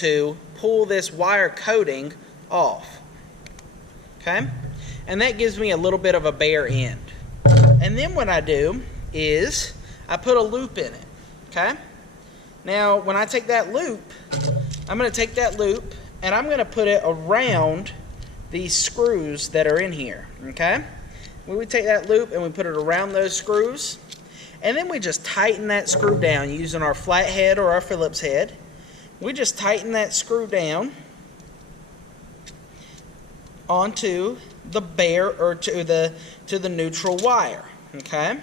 to pull this wire coating off, okay? And that gives me a little bit of a bare end. And then what I do is I put a loop in it, okay? Now, when I take that loop, I'm going to take that loop and I'm going to put it around these screws that are in here, okay? We would take that loop and we put it around those screws, and then we just tighten that screw down using our flathead or our Phillips head. We just tighten that screw down onto the bare or to the neutral wire, okay?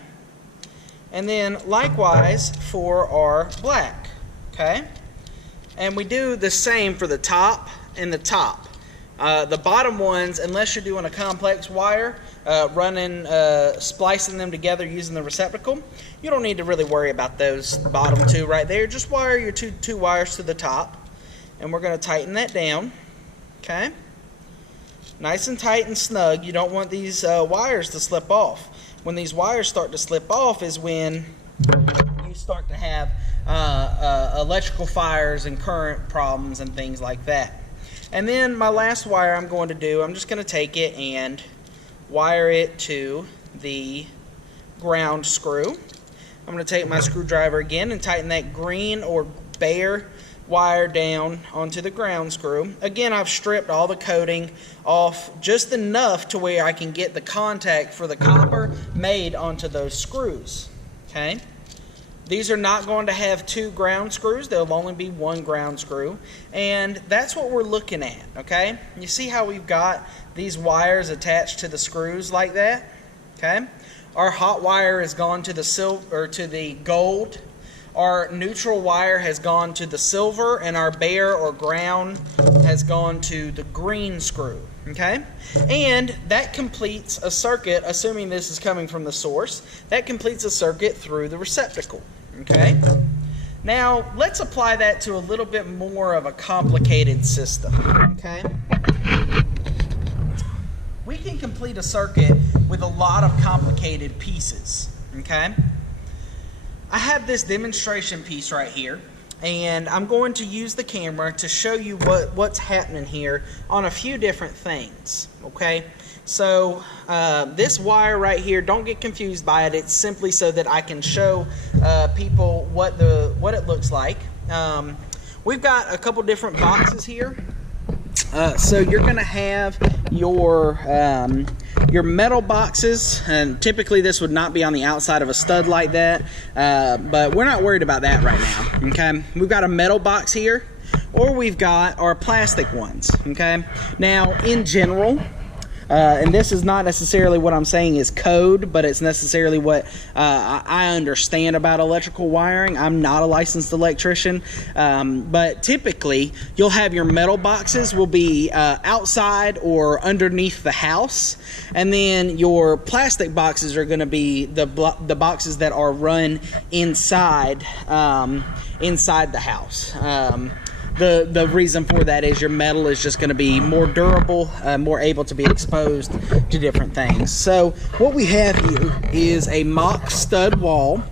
And then likewise for our black, okay? And we do the same for the top and the top. The bottom ones, unless you're doing a complex wire, splicing them together using the receptacle, you don't need to really worry about those bottom two right there. Just wire your two wires to the top, and we're going to tighten that down, okay? Nice and tight and snug. You don't want these wires to slip off. When these wires start to slip off is when you start to have electrical fires and current problems and things like that. And then my last wire I'm going to do, I'm just going to take it and wire it to the ground screw. I'm going to take my screwdriver again and tighten that green or bare wire down onto the ground screw. Again, I've stripped all the coating off just enough to where I can get the contact for the copper made onto those screws, okay? These are not going to have two ground screws. There'll only be one ground screw. And that's what we're looking at, okay? You see how we've got these wires attached to the screws like that, okay? Our hot wire has gone to the silver or to the gold. Our neutral wire has gone to the silver, and our bare or ground has gone to the green screw, okay? And that completes a circuit, assuming this is coming from the source, that completes a circuit through the receptacle, okay? Now, let's apply that to a little bit more of a complicated system, okay? We can complete a circuit with a lot of complicated pieces, okay? I have this demonstration piece right here, and I'm going to use the camera to show you what's happening here on a few different things, okay? So this wire right here, don't get confused by it. It's simply so that I can show people what it looks like. We've got a couple different boxes here. So you're going to have your metal boxes, and typically this would not be on the outside of a stud like that, but we're not worried about that right now, okay? We've got a metal box here, or we've got our plastic ones, okay? Now, in general, and this is not necessarily what I'm saying is code, but it's necessarily what I understand about electrical wiring. I'm not a licensed electrician, but typically you'll have your metal boxes will be outside or underneath the house, and then your plastic boxes are going to be the boxes that are run inside inside the house. The reason for that is your metal is just going to be more durable, more able to be exposed to different things. So what we have here is a mock stud wall.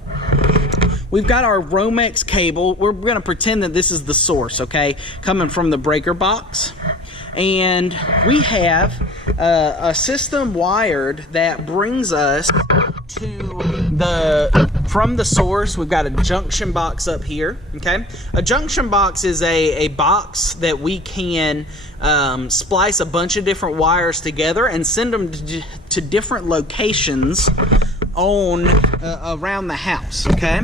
We've got our Romex cable. We're going to pretend that this is the source, okay, coming from the breaker box. And we have a system wired that brings us to from the source. We've got a junction box up here, okay? A junction box is a box that we can splice a bunch of different wires together and send them to different locations on around the house, okay?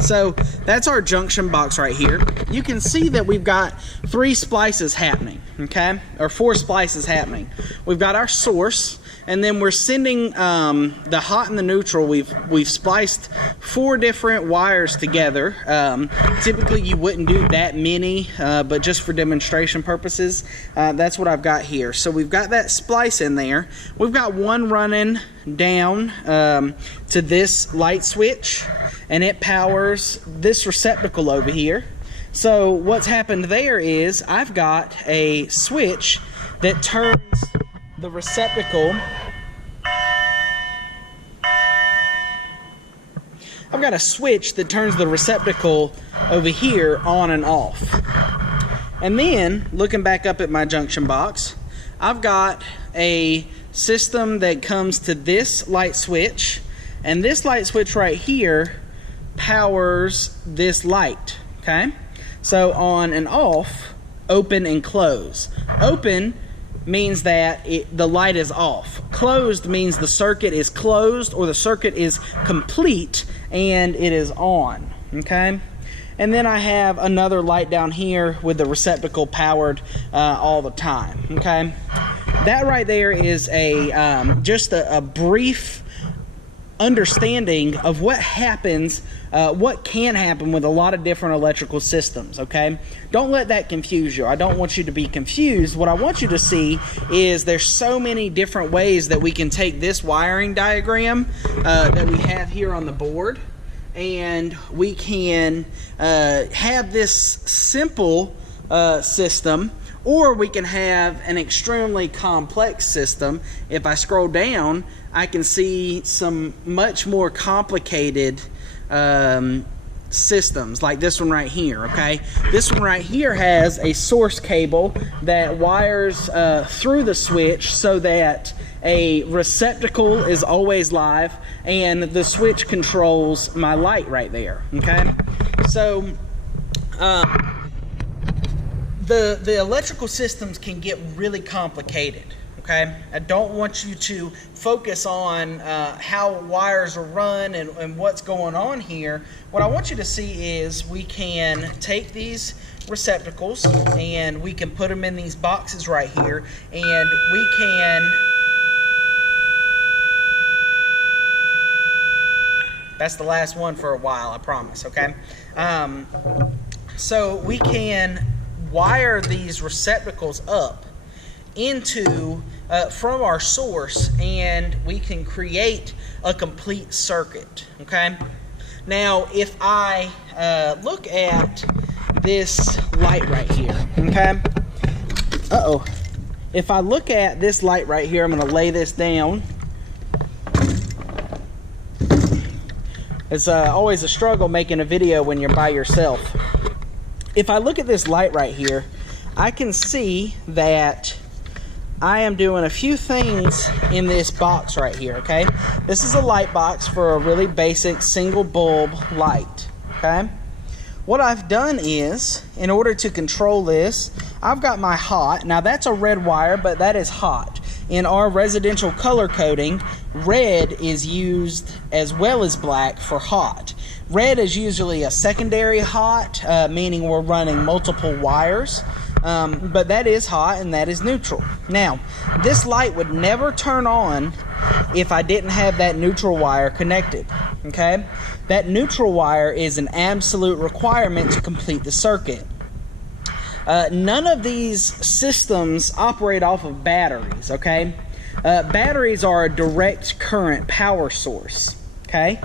So that's our junction box right here. You can see that we've got 3 splices happening, okay? Or 4 splices happening. We've got our source, and then we're sending the hot and the neutral. We've spliced 4 different wires together. Typically you wouldn't do that many, but just for demonstration purposes, that's what I've got here. So we've got that splice in there. We've got one running down to this light switch, and it powers this receptacle over here. So what's happened there is I've got a switch that turns the receptacle I've got a switch that turns the receptacle over here on and off. And then, looking back up at my junction box, I've got a system that comes to this light switch, and this light switch right here powers this light, okay? So on and off, open and close. Open means that the light is off. Closed means the circuit is closed or the circuit is complete and it is on, okay? And then I have another light down here with the receptacle powered all the time, okay? That right there is just a brief understanding of what happens, what can happen with a lot of different electrical systems, okay? Don't let that confuse you. I don't want you to be confused. What I want you to see is there's so many different ways that we can take this wiring diagram that we have here on the board, and we can have this simple system, or we can have an extremely complex system. If I scroll down, I can see some much more complicated systems, like this one right here, okay? This one right here has a source cable that wires through the switch so that a receptacle is always live, and the switch controls my light right there, okay? So the electrical systems can get really complicated, okay? I don't want you to focus on how wires are run and what's going on here. What I want you to see is we can take these receptacles and we can put them in these boxes right here, and we can... That's the last one for a while, I promise, okay? So we can wire these receptacles up into from our source, and we can create a complete circuit, okay? Now, if I look at this light right here, okay? If I look at this light right here, I'm going to lay this down. It's always a struggle making a video when you're by yourself. If I look at this light right here, I can see that I am doing a few things in this box right here, okay? This is a light box for a really basic single bulb light, okay? What I've done is, in order to control this, I've got my hot. Now that's a red wire, but that is hot. In our residential color coding, red is used as well as black for hot. Red is usually a secondary hot, meaning we're running multiple wires, but that is hot and that is neutral. Now, this light would never turn on if I didn't have that neutral wire connected, okay? That neutral wire is an absolute requirement to complete the circuit. None of these systems operate off of batteries, okay? Batteries are a direct current power source, okay?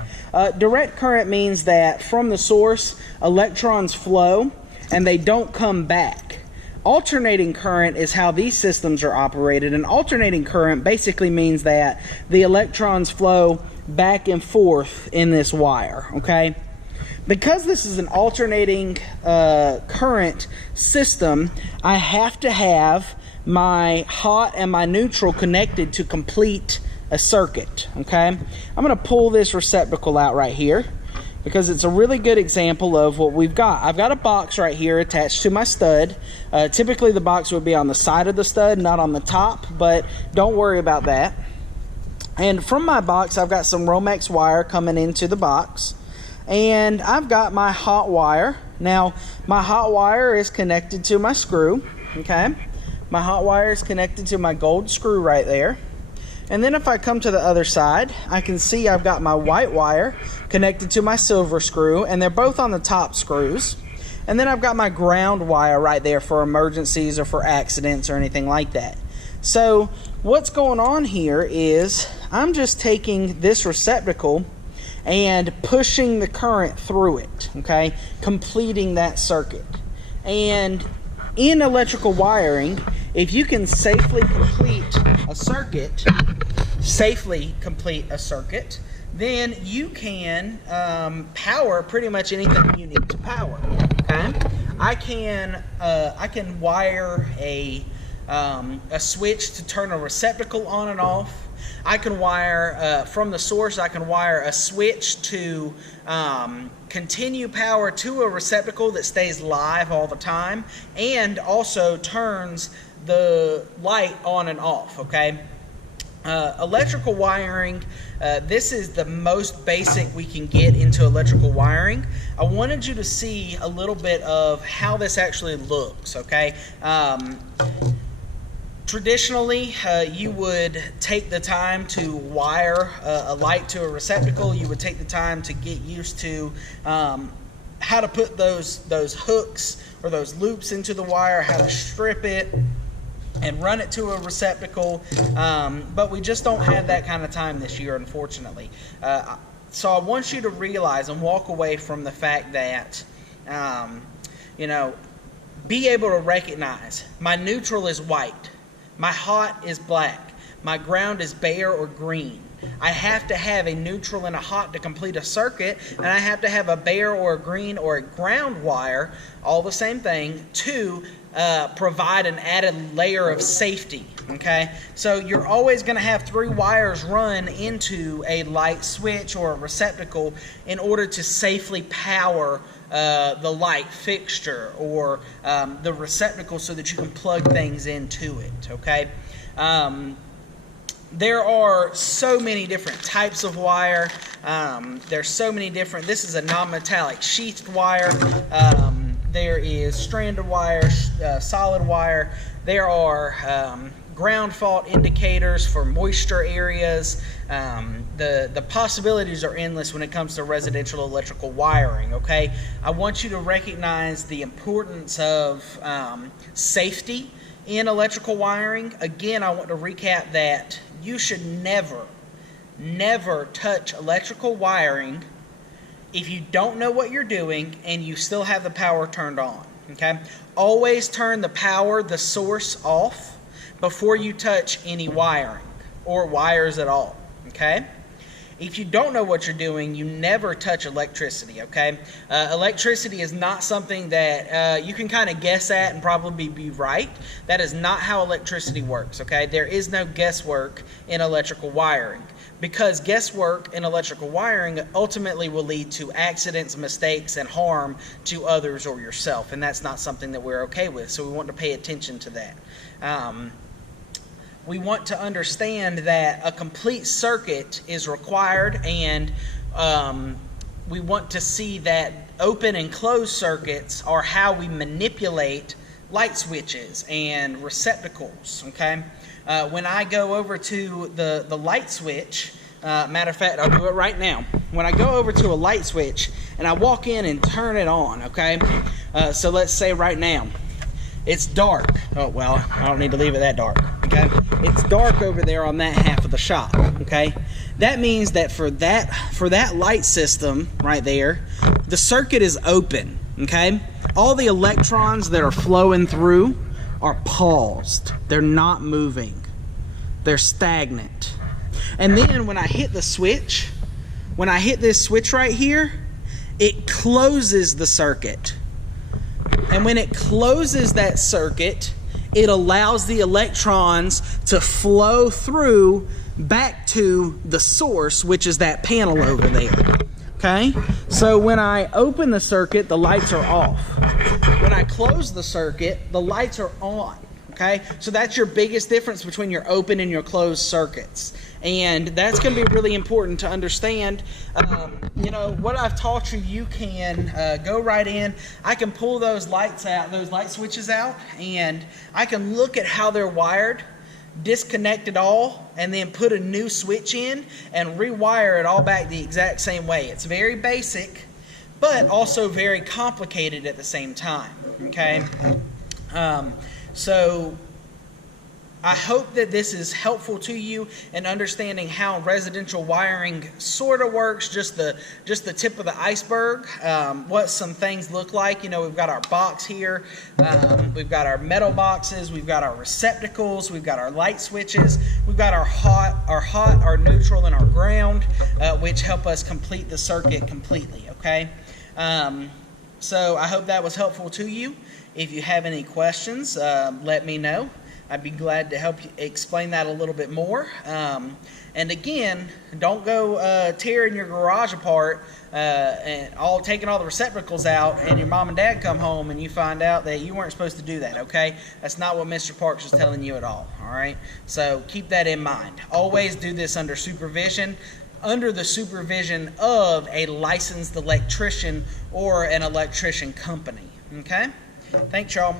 Direct current means that from the source, electrons flow and they don't come back. Alternating current is how these systems are operated, and alternating current basically means that the electrons flow back and forth in this wire, okay? Because this is an alternating current system, I have to have my hot and my neutral connected to complete a circuit, okay? I'm going to pull this receptacle out right here because it's a really good example of what we've got. I've got a box right here attached to my stud. Typically the box would be on the side of the stud, not on the top, but don't worry about that. And from my box, I've got some Romex wire coming into the box. And I've got my hot wire. Now, my hot wire is connected to my screw, okay? My hot wire is connected to my gold screw right there. And then if I come to the other side, I can see I've got my white wire connected to my silver screw, and they're both on the top screws. And then I've got my ground wire right there for emergencies or for accidents or anything like that. So what's going on here is I'm just taking this receptacle and pushing the current through it, okay? Completing that circuit. And in electrical wiring, if you can safely complete a circuit, then you can power pretty much anything you need to power. Okay, I can wire a switch to turn a receptacle on and off. I can wire from the source. I can wire a switch to continue power to a receptacle that stays live all the time, and also turns the light on and off. Okay. Electrical wiring, this is the most basic we can get into electrical wiring. I wanted you to see a little bit of how this actually looks, okay? Traditionally, you would take the time to wire a light to a receptacle. You would take the time to get used to how to put those hooks or those loops into the wire, how to strip it and run it to a receptacle, but we just don't have that kind of time this year, unfortunately. So I want you to realize and walk away from the fact that, be able to recognize my neutral is white, my hot is black, my ground is bare or green. I have to have a neutral and a hot to complete a circuit, and I have to have a bare or a green or a ground wire, all the same thing, to provide an added layer of safety. Okay, so you're always going to have 3 wires run into a light switch or a receptacle in order to safely power the light fixture or the receptacle so that you can plug things into it. Okay. There are so many different types of wire. There's so many different. This is a non-metallic sheathed wire. There is stranded wire, solid wire. There are ground fault indicators for moisture areas. The possibilities are endless when it comes to residential electrical wiring. Okay, I want you to recognize the importance of safety in electrical wiring. Again, I want to recap that you should never touch electrical wiring if you don't know what you're doing and you still have the power turned on. Okay, always turn the source off before you touch any wiring or wires at all. Okay, if you don't know what you're doing, you never touch electricity. Okay, electricity is not something that you can kind of guess at and probably be right. That is not how electricity works. Okay, there is no guesswork in electrical wiring, because guesswork in electrical wiring ultimately will lead to accidents, mistakes, and harm to others or yourself, and that's not something that we're okay with. So we want to pay attention to that. We want to understand that a complete circuit is required, and we want to see that open and closed circuits are how we manipulate light switches and receptacles. Okay, when I go over to the light switch, matter of fact, I'll do it right now. When I go over to a light switch and I walk in and turn it on, okay, so let's say right now it's dark. Oh, well, I don't need to leave it that dark. Okay, it's dark over there on that half of the shop. Okay, that means that for that light system right there, the circuit is open. Okay, all the electrons that are flowing through are paused. They're not moving. They're stagnant. And then when I hit the switch, when I hit this switch right here, it closes the circuit. And when it closes that circuit, it allows the electrons to flow through back to the source, which is that panel over there. Okay? So when I open the circuit, the lights are off. When I close the circuit, the lights are on. Okay? So that's your biggest difference between your open and your closed circuits. And that's going to be really important to understand. What I've taught you, you can go right in. I can pull those lights out, those light switches out, and I can look at how they're wired, disconnect it all, and then put a new switch in and rewire it all back the exact same way. It's very basic, but also very complicated at the same time. Okay? So I hope that this is helpful to you in understanding how residential wiring sort of works, just the tip of the iceberg, what some things look like. You know, we've got our box here, we've got our metal boxes, we've got our receptacles, we've got our light switches, we've got our hot, our neutral, and our ground, which help us complete the circuit completely, okay? So I hope that was helpful to you. If you have any questions, let me know. I'd be glad to help you explain that a little bit more. And again, don't go tearing your garage apart and taking all the receptacles out, and your mom and dad come home and you find out that you weren't supposed to do that, okay? That's not what Mr. Parks is telling you at all right? So keep that in mind. Always do this under supervision, under the supervision of a licensed electrician or an electrician company, okay? Thanks, y'all.